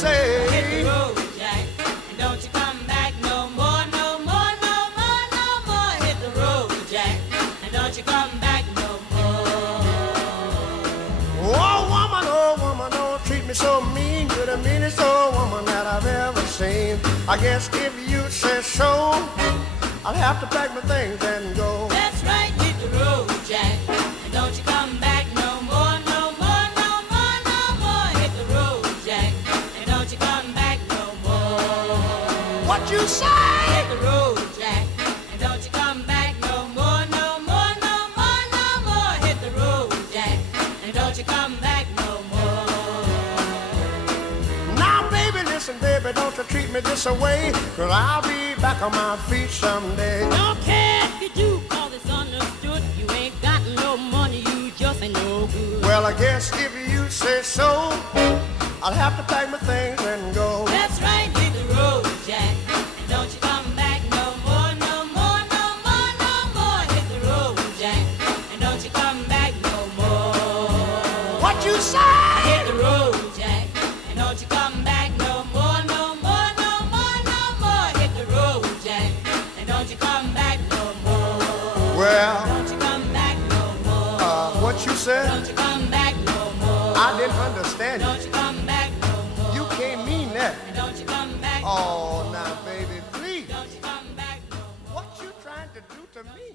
say, hit the road, Jack, and don't you come back no more, no more, no more, no more. Hit the road, Jack, and don't you come back no more. oh woman, don't treat me so mean. You're the meanest old woman that I've ever seen. I guess if you say so, I'll have to pack my things and go. That's right, hit the road, Jack, and don't you come back no more, no more, no more, no more. Hit the road, Jack, and don't you come back no more. What you say? Hit the road, Jack, and don't you come back no more, no more, no more, no more. Hit the road, Jack, and don't you come back no more. Now, baby, listen, baby, don't you treat me this away, 'cause I'll be back on my feet someday. Don't care if you do, 'cause it's understood. You ain't got no money, you just ain't no good. Well, I guess if you say so, I'll have to pack my things and go. That's right, hit the road, Jack, and don't you come back no more, no more, no more, no more. Hit the road, Jack, and don't you come back no more. What you say? Hit the road, Jack, and don't you come back no more, no more, no more, no more. Hit the road, Jack, and don't you come back no more. Well, Don't you come back no more. what you said? Don't you come back no more. I didn't understand Don't you come back no more. you. You can't mean that. And don't you come back no Oh, now, baby, please. Don't you come back no more. What you trying to do to me?